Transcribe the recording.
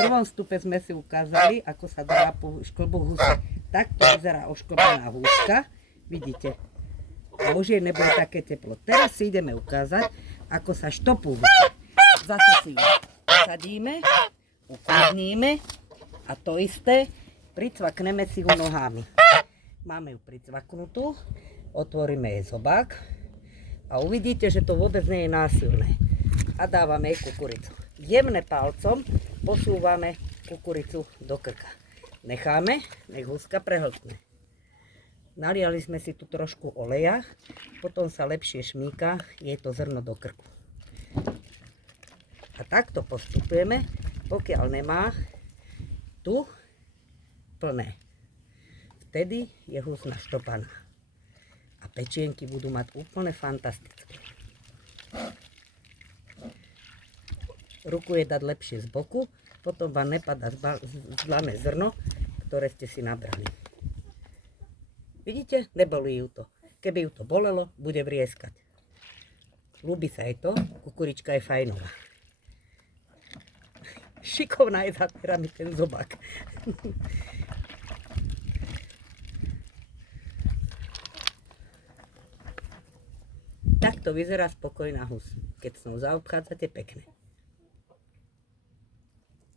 prvom stupe sme si ukázali, ako sa drápu šklbu husy. Takto vyzerá ošklbená húska. Vidíte? A už jej nebude také teplo. Teraz si ideme ukázať, ako sa štopú husy. Zase si ju posadíme, ukladníme a to isté pricvakneme si ju nohami. Máme ju pricvaknutú, otvoríme jej zobák a uvidíte, že to vôbec nie je násilné. A dávame jej kukuricu. Jemne palcom posúvame kukuricu do krka. Necháme, nech húska prehltne. Naliali sme si tu trošku oleja, potom sa lepšie šmíka jej to zrno do krku. A takto postupujeme, pokiaľ nemá tu plné. Vtedy je husna štopaná. A pečienky budú mať úplne fantastické. Ruku je dať lepšie z boku, potom vám nepadá zlané zrno, ktoré ste si nabrali. Vidíte? Nebolí ju to. Keby ju to bolelo, bude vrieskať. Ľúbi sa jej to, kukurička je fajnová. Šikovná je, zapiera mi ten zobák. Takto vyzerá spokojná hus, keď s ňou zaobchádzate pekne.